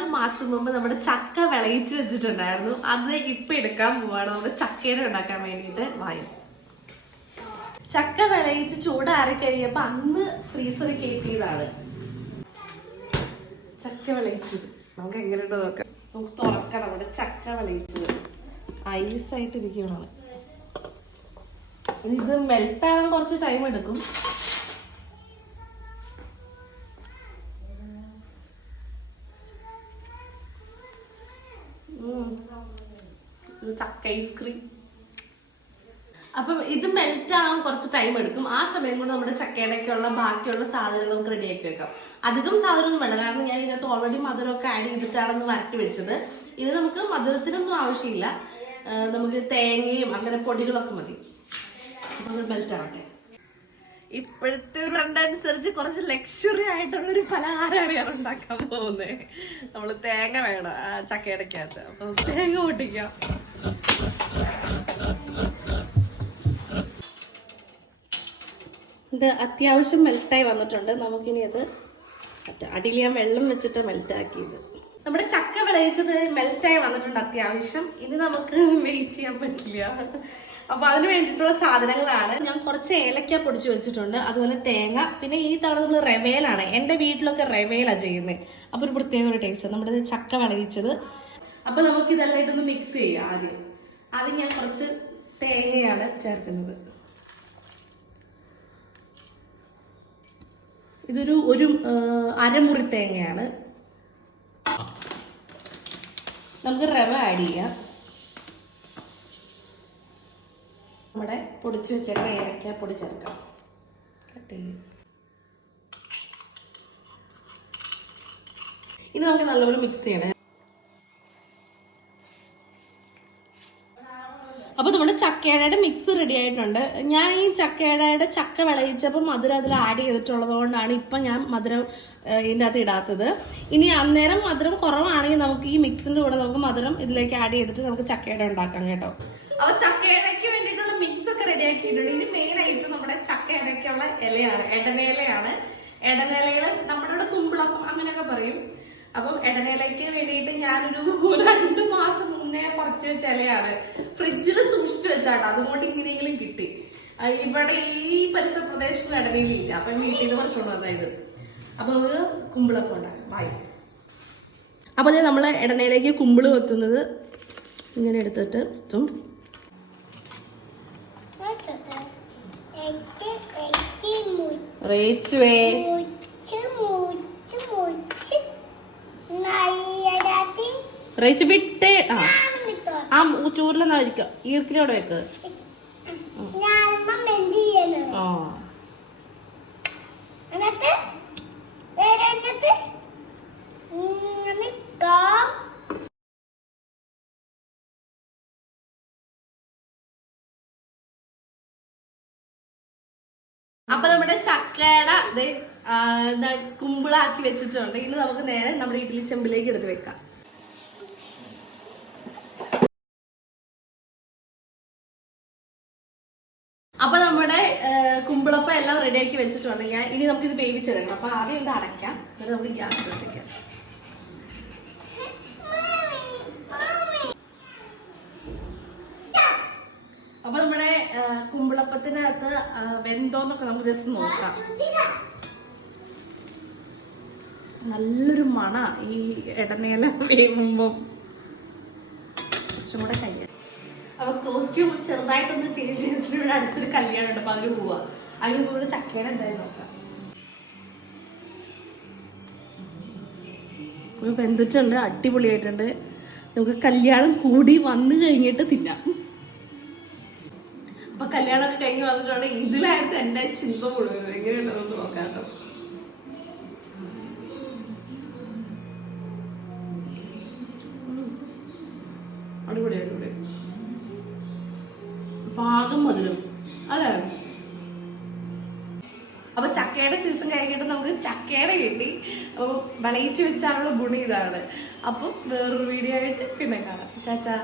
നാല് മാസം മുമ്പ് നമ്മുടെ ചക്ക വിളയിച്ച് വെച്ചിട്ടുണ്ടായിരുന്നു. അത് ഇപ്പൊ എടുക്കാൻ പോവാണ്. നമ്മുടെ ചക്കയുടെ ഉണ്ടാക്കാൻ വേണ്ടിയിട്ട് വായു ചക്ക വിളയിച്ച് ചൂടാറി കഴിയപ്പോ അന്ന് ഫ്രീസറിൽ കയറ്റിയതാണ് ചക്ക വിളയിച്ചത്. നമുക്ക് എങ്ങനെയുണ്ട് നോക്കാം. നമുക്ക് തുറക്കണം. നമ്മുടെ ചക്ക വിളയിച്ചത്. ഐസായിട്ടിരിക്കുകയാണ് ഇത് മെൽട്ടാകാൻ കുറച്ച് ടൈം എടുക്കും. ഇത് ചക്ക ഐസ്ക്രീം. അപ്പം ഇത് മെൽറ്റ് ആവാൻ കുറച്ച് ടൈം എടുക്കും. ആ സമയം കൊണ്ട് നമ്മുടെ ചക്കയുടെയൊക്കെയുള്ള ബാക്കിയുള്ള സാധനങ്ങൾ നമുക്ക് റെഡിയാക്കി വെക്കാം. അധികം സാധനമൊന്നും വേണ്ട. കാരണം ഞാൻ ഇതിനകത്ത് ഓൾറെഡി മധുരമൊക്കെ ആഡ് ചെയ്തിട്ടാണെന്ന് വരട്ടി വെച്ചത്. ഇനി നമുക്ക് മധുരത്തിനൊന്നും ആവശ്യമില്ല. നമുക്ക് തേങ്ങയും അങ്ങനെ പൊടികളൊക്കെ മതി. അപ്പം അത് മെൽറ്റ് ആവട്ടെ. ഇപ്പോഴത്തെ ഒരു ട്രെൻഡ് അനുസരിച്ച് കുറച്ച് ലക്ഷറി ആയിട്ടുള്ള ഒരു പലഹാരമാണ് ഞാൻ ഉണ്ടാക്കാൻ പോകുന്നത്. നമ്മൾ തേങ്ങ വേണം ആ ചക്കയടക്കകത്ത്. അപ്പം തേങ്ങ പൊട്ടിക്കാം. ഇത് അത്യാവശ്യം മെൽറ്റായി വന്നിട്ടുണ്ട്. നമുക്കിനി അത് അടിയിൽ ഞാൻ വെള്ളം വെച്ചിട്ട് മെൽറ്റ് ആക്കിയത് നമ്മുടെ ചക്ക വിളയിച്ചത് മെൽറ്റായി വന്നിട്ടുണ്ട് അത്യാവശ്യം. ഇനി നമുക്ക് വെയിറ്റ് ചെയ്യാൻ പറ്റില്ല. അപ്പൊ അതിന് വേണ്ടിയിട്ടുള്ള സാധനങ്ങളാണ്. ഞാൻ കുറച്ച് ഏലക്ക പൊടിച്ച് വെച്ചിട്ടുണ്ട്. അതുപോലെ തേങ്ങ. പിന്നെ ഈ തവണ നമ്മൾ റെവയിലാണ്. എന്റെ വീട്ടിലൊക്കെ റെവയിലാണ് ചെയ്യുന്നത് അപ്പൊ ഒരു പ്രത്യേക ഒരു ടേസ്റ്റ് നമ്മുടെ ചക്ക വിളയിച്ചത്. അപ്പൊ നമുക്ക് ഇതെല്ലാം ഇട്ടൊന്ന് മിക്സ് ചെയ്യാം ആദ്യം. ആദ്യം ഞാൻ കുറച്ച് തേങ്ങയാണ് ചേർക്കുന്നത്. ഇതൊരു ഒരു അരമുറി തേങ്ങയാണ്. നമുക്ക് റവ ആഡ് ചെയ്യാം. നമ്മുടെ പൊടിച്ച് വെച്ചേക്കുന്ന ഏലക്ക പൊടി ചേർക്കാം. ഇത് നമുക്ക് നല്ലപോലെ മിക്സ് ചെയ്യണേ അപ്പോൾ നമ്മുടെ ചക്കയുടെ മിക്സ് റെഡി ആയിട്ടുണ്ട്. ഞാൻ ഈ ചക്കയുടെ ചക്ക വിളയിച്ചപ്പോൾ മധുരം അതിൽ ആഡ് ചെയ്തിട്ടുള്ളത് കൊണ്ടാണ് ഇപ്പം ഞാൻ മധുരം ഇതിന്റെ അകത്ത് ഇടാത്തത്. ഇനി അന്നേരം മധുരം കുറവാണെങ്കിൽ നമുക്ക് ഈ മിക്സിന്റെ കൂടെ നമുക്ക് മധുരം ഇതിലേക്ക് ആഡ് ചെയ്തിട്ട് നമുക്ക് ചക്കയുടെ ഉണ്ടാക്കാം കേട്ടോ. അപ്പോൾ ചക്കയുടെക്ക് വേണ്ടിയിട്ടുള്ള മിക്സ് ഒക്കെ റെഡി ആക്കിയിട്ടുണ്ട്. ഇനി മെയിൻ ആയിട്ട് നമ്മുടെ ചക്കയുടെക്കുള്ള ഇലയാണ് എടനയിലയാണ് ഇടനിലകൾ നമ്മുടെ ഇവിടെ കുമ്പിളപ്പം അങ്ങനെയൊക്കെ പറയും. അപ്പം ഇടനിലയ്ക്ക് വേണ്ടിയിട്ട് ഞാനൊരു രണ്ട് മാസം മുന്നേ ചിലയാണ് ഫ്രിഡ്ജിൽ സൂക്ഷിച്ചു വെച്ചാട്ടോ. അതുകൊണ്ട് ഇങ്ങനെയെങ്കിലും കിട്ടി. ഇവിടെ ഈ പരിസര പ്രദേശത്ത് ഇല്ല അപ്പം വീട്ടിൽ നിന്ന് കുറച്ചുകൊണ്ട് വന്നത് അപ്പൊ നമുക്ക് കുമ്പിളപ്പം ഉണ്ടാക്കാം. ബായ് അപ്പൊ അത് നമ്മൾ ഇടനയിലേക്ക് കുമ്പിൾ വെക്കുന്നത് ഇങ്ങനെ എടുത്തിട്ട് എത്തും റേച്ചുവേ റേച്ച് വിട്ടേ. ആ. ആ ചൂരിലെന്നാ വെക്കുക ഈർക്കിലോടെ വെക്ക് ആ. അപ്പൊ നമ്മുടെ ചക്കയുടെ കുമ്പിളാക്കി വെച്ചിട്ടുണ്ട്. ഇനി നമുക്ക് നേരെ നമ്മുടെ ഇഡ്ഡലി ചെമ്പിലേക്ക് എടുത്ത് വെക്കാം. അപ്പൊ നമ്മുടെ കുമ്പിളപ്പ എല്ലാം റെഡിയാക്കി വെച്ചിട്ടുണ്ട് ഞാൻ ഇനി നമുക്ക് ഇത് വേവിച്ചെടുക്കണം. അപ്പൊ ആദ്യം ഇത് അടയ്ക്കാം. എന്നിട്ട് നമുക്ക് ഗ്യാസ് വെച്ചിരിക്കാം അപ്പൊ നമ്മുടെ കുമ്പിളപ്പത്തിനകത്ത് വെന്തോന്നൊക്കെ നമുക്ക് ജസ്റ്റ് നോക്കാം. നല്ലൊരു മണ ഈ ഇടനേല വേവുമ്പം. കുറച്ചും കൂടെ കഴിയാം അപ്പൊ കോസ്റ്റ്യൂം ചെറുതായിട്ടൊന്ന് ചേഞ്ച് ചെയ്തിട്ട് ഇവിടെ അടുത്തൊരു കല്യാണം ഉണ്ട്. അപ്പൊ അതിന് പോവാ. അതിന് പോലെ ചക്കയുടെ എന്തായാലും നോക്കാം. വെന്തിട്ടുണ്ട് അടിപൊളിയായിട്ടുണ്ട്. നമുക്ക് കല്യാണം കൂടി വന്നു കഴിഞ്ഞിട്ട് തിന്നാം. അപ്പൊ കല്യാണമൊക്കെ കഴിഞ്ഞ് വന്നിട്ടുണ്ട്. ഇതിലായിട്ട് എന്റെ ചിന്ത മുഴുവൻ എങ്ങനെയുണ്ടെന്ന് നോക്കാം കേട്ടോ. അടിപൊളി അടിപൊളി അപ്പൊ ചക്കയുടെ സീസൺ കഴിഞ്ഞിട്ട് നമുക്ക് ചക്കയുടെ കിട്ടി. അപ്പൊ വിളയിച്ച് വെച്ചാലുള്ള ഗുണം ഇതാണ്. അപ്പം വേറൊരു വീഡിയോ ആയിട്ട് പിന്നെ കാണാം. ചാച്ചാ